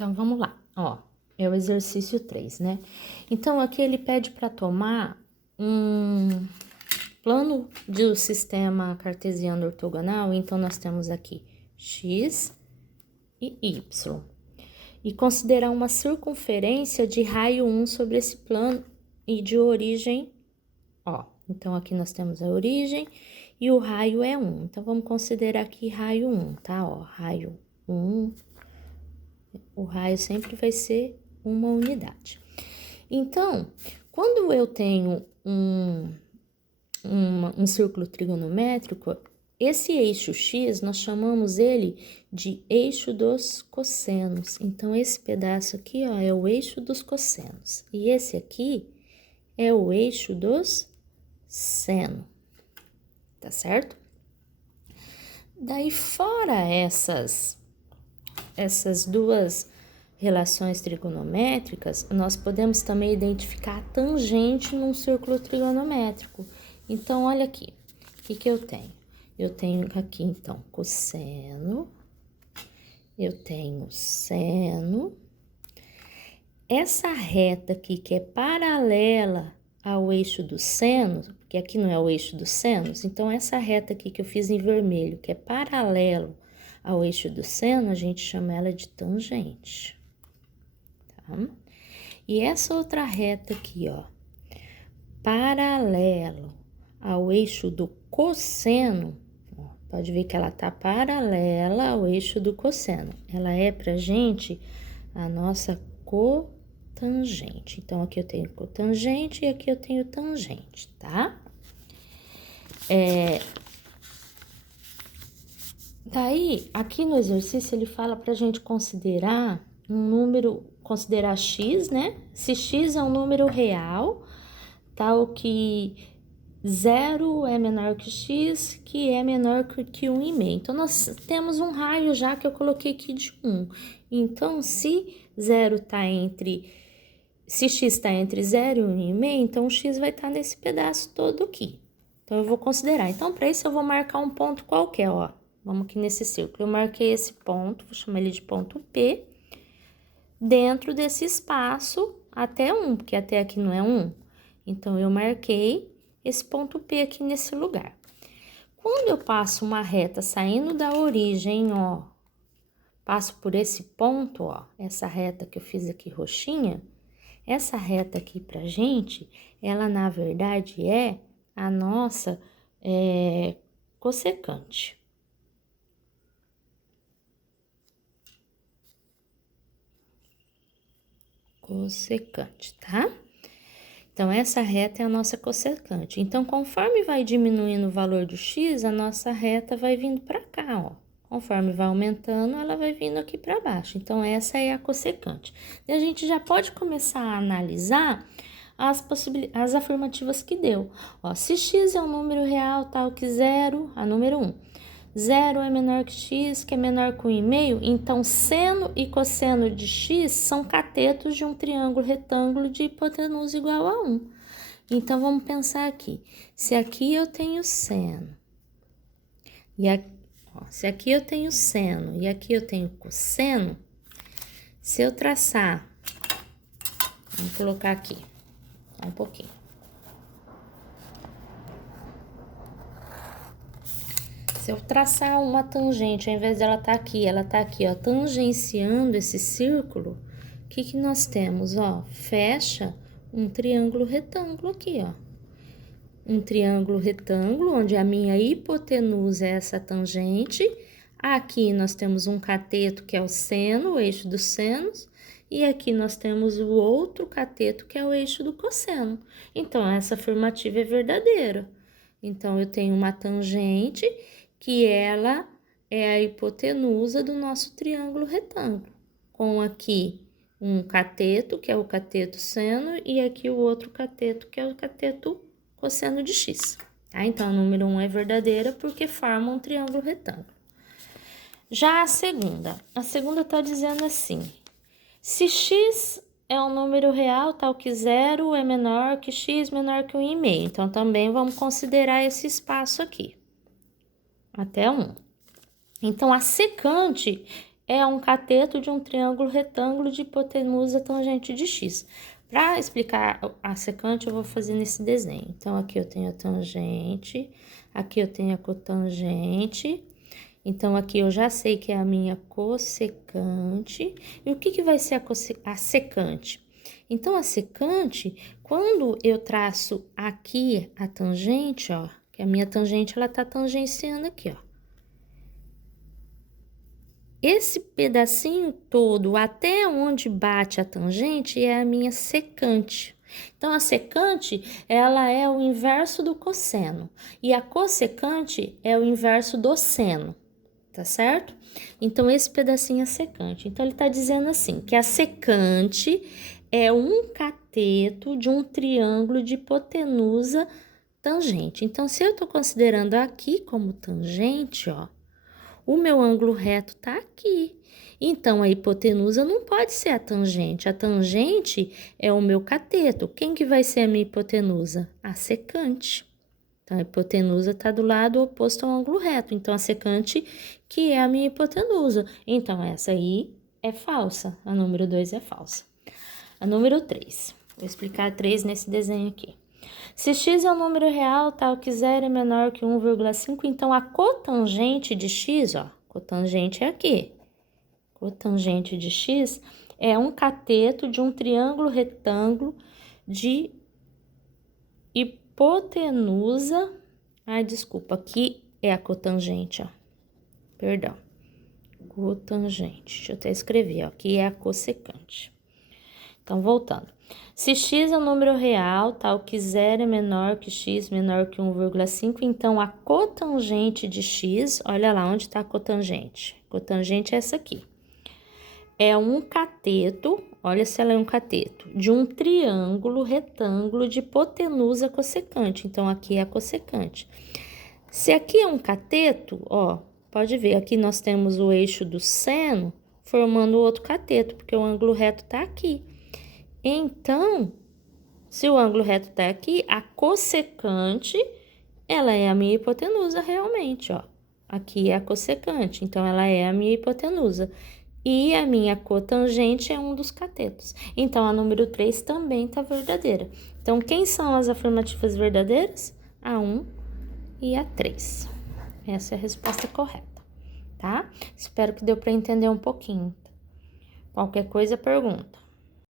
Então, vamos lá, ó, é o exercício 3, né? Então, aqui ele pede para tomar um plano do sistema cartesiano ortogonal, então nós temos aqui x e y. E considerar uma circunferência de raio 1 sobre esse plano e de origem, ó. Então, aqui nós temos a origem e o raio é 1. Então, vamos considerar aqui raio 1, tá? Ó, raio 1, o raio sempre vai ser uma unidade. Então, quando eu tenho um círculo trigonométrico, esse eixo x, nós chamamos ele de eixo dos cossenos. Então, esse pedaço aqui, ó, é o eixo dos cossenos. E esse aqui é o eixo dos seno. Tá certo? Daí, fora essas duas relações trigonométricas, nós podemos também identificar a tangente num círculo trigonométrico. Então, olha aqui, o que eu tenho? Eu tenho aqui, então, cosseno, eu tenho seno. Essa reta aqui, que é paralela ao eixo dos senos, porque aqui não é o eixo dos senos, então essa reta aqui que eu fiz em vermelho, que é paralelo ao eixo do seno, a gente chama ela de tangente, tá? E essa outra reta aqui, ó, paralelo ao eixo do cosseno, ó, pode ver que ela tá paralela ao eixo do cosseno. Ela é pra gente a nossa cotangente. Então, aqui eu tenho cotangente e aqui eu tenho tangente, tá? Daí, aqui no exercício, ele fala pra gente considerar um número, considerar x, né? Se x é um número real, tal que 0 é menor que x, que é menor que 1,5. Então, nós temos um raio já que eu coloquei aqui de 1. Então, se x está entre 0 e 1,5, então o x vai estar nesse pedaço todo aqui. Então, eu vou considerar. Então, para isso, eu vou marcar um ponto qualquer, ó. Vamos aqui nesse círculo. Eu marquei esse ponto, vou chamar ele de ponto P, dentro desse espaço até 1, porque até aqui não é 1. Então, eu marquei esse ponto P aqui nesse lugar. Quando eu passo uma reta saindo da origem, ó, passo por esse ponto, ó, essa reta que eu fiz aqui roxinha, essa reta aqui pra gente, ela na verdade é a nossa cossecante. Cossecante, tá? Então, essa reta é a nossa cossecante. Então, conforme vai diminuindo o valor do x, a nossa reta vai vindo para cá, ó. Conforme vai aumentando, ela vai vindo aqui para baixo. Então, essa é a cossecante. E a gente já pode começar a analisar as afirmativas que deu. Ó, se x é um número real tal que 0, a número 1. 0 é menor que x, que é menor que 1,5, então seno e cosseno de x são catetos de um triângulo retângulo de hipotenusa igual a 1. Então, vamos pensar aqui. Se aqui eu tenho seno, se aqui eu tenho seno e aqui eu tenho cosseno, se eu traçar, vamos colocar aqui, um pouquinho. Se eu traçar uma tangente, ao invés dela estar aqui, ela tá aqui, ó, tangenciando esse círculo, o que nós temos, ó? Fecha um triângulo retângulo aqui, ó. Um triângulo retângulo, onde a minha hipotenusa é essa tangente. Aqui nós temos um cateto, que é o seno, o eixo dos senos. E aqui nós temos o outro cateto, que é o eixo do cosseno. Então, essa afirmativa é verdadeira. Então, eu tenho uma tangente que ela é a hipotenusa do nosso triângulo retângulo, com aqui um cateto, que é o cateto seno, e aqui o outro cateto, que é o cateto cosseno de x, tá? Então, a número 1 é verdadeira porque forma um triângulo retângulo. Já a segunda tá dizendo assim, se x é um número real, tal que 0 é menor que x, menor que 1,5, então também vamos considerar esse espaço aqui, até 1. Então, a secante é um cateto de um triângulo retângulo de hipotenusa tangente de x. Para explicar a secante, eu vou fazer nesse desenho. Então, aqui eu tenho a tangente, aqui eu tenho a cotangente. Então, aqui eu já sei que é a minha cossecante. E o que vai ser a secante? Então, a secante, quando eu traço aqui a tangente, ó, que a minha tangente, ela tá tangenciando aqui, ó. Esse pedacinho todo, até onde bate a tangente, é a minha secante. Então, a secante, ela é o inverso do cosseno. E a cossecante é o inverso do seno, tá certo? Então, esse pedacinho é secante. Então, ele tá dizendo assim, que a secante é um cateto de um triângulo de hipotenusa tangente. Então, se eu tô considerando aqui como tangente, ó, o meu ângulo reto tá aqui. Então, a hipotenusa não pode ser a tangente. A tangente é o meu cateto. Quem que vai ser a minha hipotenusa? A secante. Então, a hipotenusa está do lado oposto ao ângulo reto. Então, a secante que é a minha hipotenusa. Então, essa aí é falsa. A número 2 é falsa. A número 3. Vou explicar a 3 nesse desenho aqui. Se x é um número real, tal que 0 é menor que 1,5, então a cotangente de x, ó, cotangente é aqui. Cotangente de x é um cateto de um triângulo retângulo de hipotenusa. Ai, desculpa, aqui é a cotangente, ó. Perdão. Cotangente. Deixa eu até escrever, ó. Aqui é a cossecante. Então, voltando. Se x é um número real, tal que 0 é menor que x, menor que 1,5, então a cotangente de x, olha lá onde está a cotangente. Cotangente é essa aqui. É um cateto, olha se ela é um cateto, de um triângulo retângulo de hipotenusa cossecante. Então, aqui é a cossecante. Se aqui é um cateto, ó, pode ver, aqui nós temos o eixo do seno formando outro cateto, porque o ângulo reto está aqui. Então, se o ângulo reto tá aqui, a cossecante, ela é a minha hipotenusa realmente, ó. Aqui é a cossecante, então ela é a minha hipotenusa. E a minha cotangente é um dos catetos. Então, a número 3 também tá verdadeira. Então, quem são as afirmativas verdadeiras? A 1 e a 3. Essa é a resposta correta, tá? Espero que deu para entender um pouquinho. Qualquer coisa, pergunta.